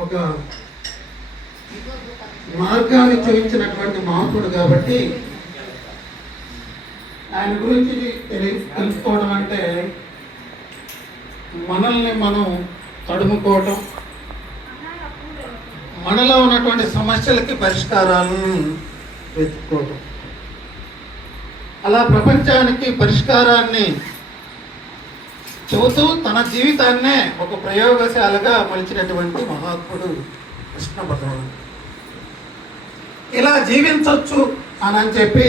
ఒక మార్గాన్ని చూపించినటువంటి మహాత్ముడు కాబట్టి ఆయన గురించి తెలుసుకోవడం అంటే మనల్ని మనం తడుముకోవటం, మనలో ఉన్నటువంటి సమస్యలకి పరిష్కారాలను వెతుక్కోవటం, అలా ప్రపంచానికి పరిష్కారాన్ని చెబుతూ తన జీవితాన్నే ఒక ప్రయోగశాలగా మలిచినటువంటి మహాత్ముడు కృష్ణ భగవానుడు. ఇలా జీవించవచ్చు అని చెప్పి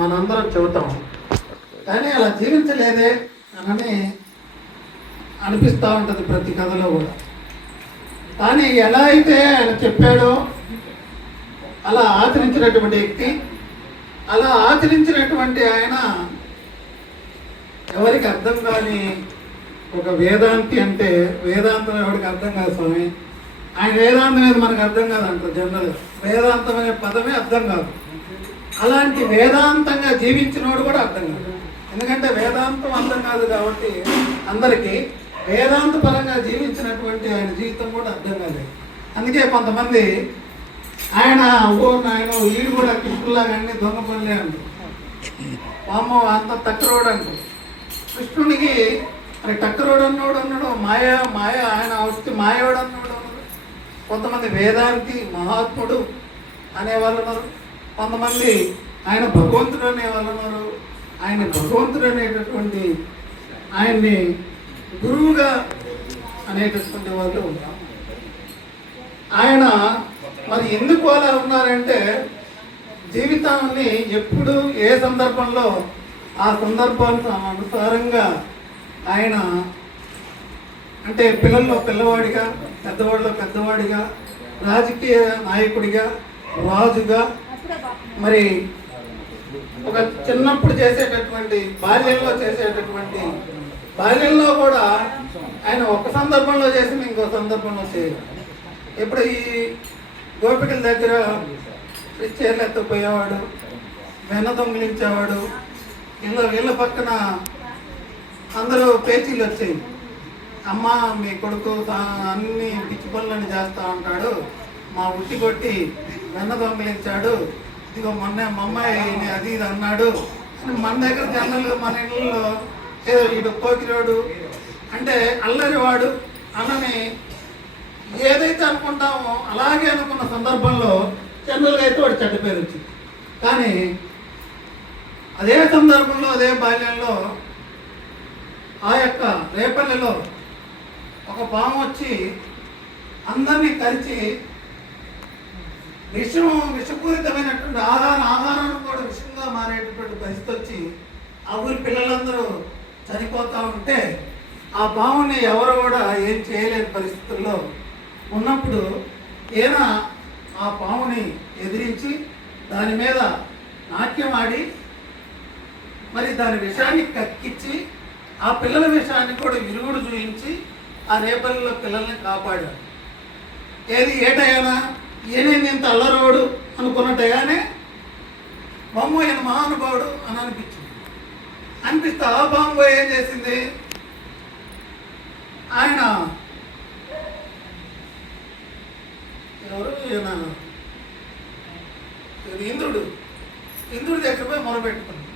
మనందరం చెబుతాం, కానీ అలా జీవించలేదే అని అనిపిస్తూ ఉంటుంది ప్రతి కథలో కూడా. కానీ ఎలా అయితే ఆయన చెప్పాడో అలా ఆచరించినటువంటి వ్యక్తి, అలా ఆచరించినటువంటి ఆయన ఎవరికి అర్థం కాని ఒక వేదాంతి అంటే, వేదాంతం ఎవరికి అర్థం కాదు స్వామి, ఆయన వేదాంతం అనేది మనకు అర్థం కాదంటారు జనరల్గా. వేదాంతం అనే పదమే అర్థం కాదు. అలాంటి వేదాంతంగా జీవించినోడు కూడా అర్థం కాదు. ఎందుకంటే వేదాంతం అర్థం కాదు కాబట్టి అందరికీ వేదాంత పరంగా జీవించినటువంటి ఆయన జీవితం కూడా అర్థం కాలేదు. అందుకే కొంతమంది ఆయన నాయన వీడు కూడా కృష్ణులాగా అన్ని దొంగ పనులే అంటారు, వామ్మో అంత తక్కువోడు అంటారు. కృష్ణునికి మరి టక్కరోడు అన్నోడు అన్నాడు, మాయ ఆయన వచ్చి మాయవాడు అన్నోడు అన్నాడు. కొంతమంది వేదాంతి మహాత్ముడు అనేవాళ్ళు ఉన్నారు, కొంతమంది ఆయన భగవంతుడు అనేవాళ్ళు ఉన్నారు. ఆయన భగవంతుడు అనేటటువంటి ఆయన్ని గురువుగా అనేటటువంటి వాళ్ళు ఉన్నారు. ఆయన మరి ఎందుకు అలా ఉన్నారంటే జీవితాన్ని ఎప్పుడు ఏ సందర్భంలో ఆ సందర్భానికి అనుసారంగా ఆయన అంటే పిల్లల్లో పిల్లవాడిగా, పెద్దవాడిలో పెద్దవాడిగా, రాజకీయ నాయకుడిగా, రాజుగా, మరి ఒక చిన్నప్పుడు చేసేటటువంటి బాల్యంలో కూడా ఆయన ఒక సందర్భంలో చేసింది ఇంకో సందర్భంలో చేయరు. ఇప్పుడు ఈ గోపికల దగ్గర చీరలు ఎత్తపోయేవాడు, వెన్న దొంగిలించేవాడు, వీళ్ళ పక్కన అందరూ పేచీలు వచ్చాయి. అమ్మ మీ కొడుకు అన్ని పిచ్చి పనులని చేస్తూ ఉంటాడు, మా ఉట్టి కొట్టి వెన్న దొంగిలించాడు, ఇదిగో మొన్న మా అమ్మాయిని అది ఇది అన్నాడు అని మన దగ్గర జనరల్గా మన ఇళ్ళలో ఏదో ఇటు పోకిరోడు అంటే అల్లరివాడు అన్నని ఏదైతే అనుకుంటామో అలాగే అనుకున్న సందర్భంలో జనరల్గా అయితే వాడు చెడ్డ పేరు వచ్చింది. కానీ అదే సందర్భంలో అదే బాల్యంలో ఆ యొక్క రేపల్లెలో ఒక పాము వచ్చి అందరినీ కలిసి విషపూరితమైనటువంటి ఆహారాన్ని కూడా విషంగా మారేటటువంటి పరిస్థితి వచ్చి ఆ ఊరి పిల్లలందరూ చనిపోతూ ఉంటే ఆ పాముని ఎవరు కూడా ఏం చేయలేని పరిస్థితుల్లో ఉన్నప్పుడు ఈయన ఆ పాముని ఎదిరించి దాని మీద నాట్యం ఆడి మరి దాని విషాన్ని కక్కించి ఆ పిల్లల విషయాన్ని కూడా విరుగుడు చూపించి ఆ రేపల్లిలో పిల్లల్ని కాపాడాడు. ఏటయ్యానా ఈయన ఇంత అల్లరోడు అనుకున్నట్టగానే బొమ్మ ఈయన మహానుభావుడు అని అనిపిస్తే ఆ బాంబో ఏం చేసింది, ఆయన ఎవరు ఈయన ఇంద్రుడి దగ్గర పోయి మొరబెట్టుకుంది.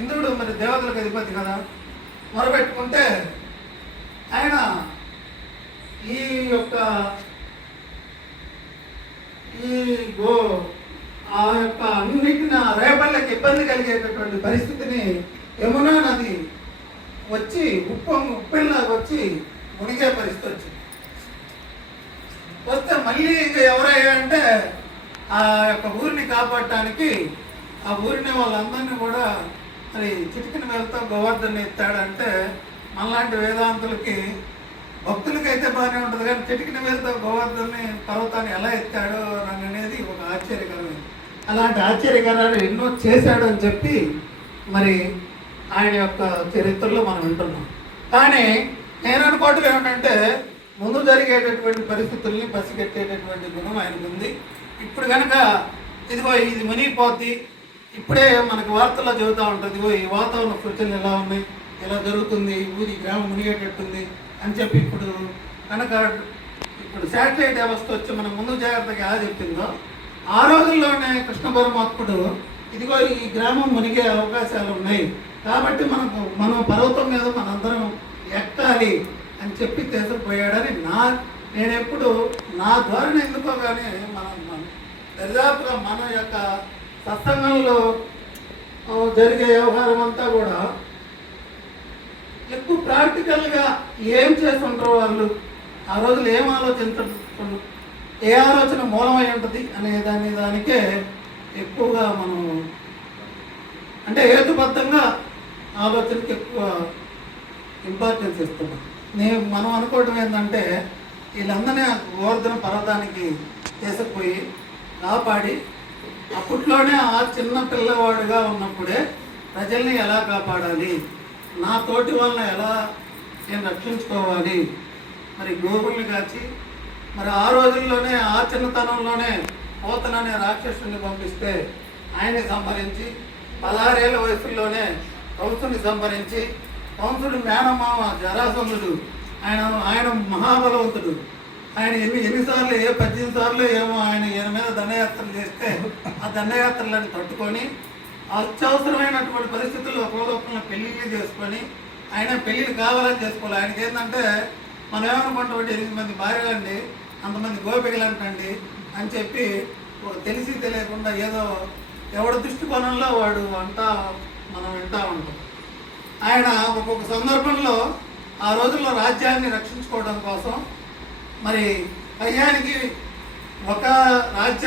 ఇంద్రుడు మరి దేవతలకు అధిపతి కదా, మొరబెట్టుకుంటే ఆయన ఈ యొక్క ఆ యొక్క అన్నిటిని రేపల్లకి ఇబ్బంది కలిగేటటువంటి పరిస్థితిని యమునా నది వచ్చి ఉప్పెల్లాగా వచ్చి మునిగే పరిస్థితి వచ్చింది. వస్తే మళ్ళీ ఇంకా ఎవరయ్యా అంటే ఆ యొక్క ఊరిని కాపాడటానికి ఆ ఊరిని వాళ్ళందరినీ కూడా మరి చిటికిన వేలతో గోవర్ధన్ ఎత్తాడంటే మనలాంటి వేదాంతులకి భక్తులకైతే బాగానే ఉంటుంది, కానీ చిటికిన వేలతో గోవర్ధన్ని పర్వతాన్ని ఎలా ఎత్తాడో అనేది ఒక ఆశ్చర్యకరమైంది. అలాంటి ఆశ్చర్యకరాలు ఎన్నో చేశాడు అని చెప్పి మరి ఆయన యొక్క చరిత్రలో మనం వింటున్నాం. కానీ నేను అనుకోవటం ఏమిటంటే ముందు జరిగేటటువంటి పరిస్థితుల్ని పసిగట్టేటటువంటి గుణం ఆయనకు ఉంది. ఇప్పుడు కనుక ఇదిగో ఇది మునిగిపోద్ది, ఇప్పుడే మనకు వార్తల్లో చెబుతూ ఉంటుంది, ఇదిగో ఈ వాతావరణ సూచనలు ఎలా ఉన్నాయి, ఇలా జరుగుతుంది, ఊరి గ్రామం మునిగేటట్టుంది అని చెప్పి ఇప్పుడు కనుక ఇప్పుడు శాటిలైట్ వ్యవస్థ వచ్చి మనం ముందు జాగ్రత్తగా ఎలా చెప్పిందో ఆ రోజుల్లోనే కృష్ణ పరమాత్ముడు ఇదిగో ఈ గ్రామం మునిగే అవకాశాలు ఉన్నాయి కాబట్టి మనం పర్వతం మీద మనందరం ఎక్కాలి అని చెప్పి తీసుకుపోయాడని నేను ఎప్పుడు నా ధోరణి ఎందుకో కానీ దరిదాపుగా మన యొక్క సత్సంగంలో జరిగే వ్యవహారం అంతా కూడా ఎక్కువ ప్రాక్టికల్గా ఏం చేస్తుంటారో వాళ్ళు ఆ రోజులు ఏం ఆలోచించుకుంటారు, ఏ ఆలోచన మూలమై ఉంటుంది అనే దానికే ఎక్కువగా మనం అంటే హేతుబద్ధంగా ఆలోచనకి ఎక్కువ ఇంపార్టెన్స్ ఇస్తున్నాం. మనం అనుకోవడం ఏంటంటే వీళ్ళందరినీ గోవర్ధన పర్వతానికి తీసుకుపోయి కాపాడి అప్పట్లోనే ఆ చిన్న పిల్లవాడుగా ఉన్నప్పుడే ప్రజల్ని ఎలా కాపాడాలి, నా తోటి వాళ్ళని ఎలా నేను రక్షించుకోవాలి, మరి గోవుల్ని కాచి మరి ఆ రోజుల్లోనే ఆ చిన్నతనంలోనే పోతననే రాక్షసుని పంపిస్తే ఆయన్ని సంహరించి 16 ఏళ్ళ వయసులోనే కంసుని సంహరించి కంసుడు మేనమామ జరాసంధుడు ఆయన మహాబలవంతుడు. ఆయన ఎన్నిసార్లు 18 సార్లు ఏమో ఈయన మీద దండయాత్రలు చేస్తే ఆ దండయాత్రలను తట్టుకొని అత్యవసరమైనటువంటి పరిస్థితుల్లో ఒకరికొకరిని పెళ్ళిళ్ళు చేసుకొని ఆయన పెళ్ళిళ్ళు కావాలని చేసుకోవాలి. ఆయనకి ఏంటంటే మనం ఏమనుకుంటాం 8 మంది భార్యలండి, అంతమంది గోపికలంటండి అని చెప్పి తెలిసి తెలియకుండా ఏదో ఎవడి దృష్టికోణంలో వాడు అంతా మనం వింటూ ఉంటాం. ఆయన ఒక్కొక్క సందర్భంలో ఆ రోజుల్లో రాజ్యాన్ని రక్షించుకోవడం కోసం మరి కయ్యానికి ఒక రాజ్యం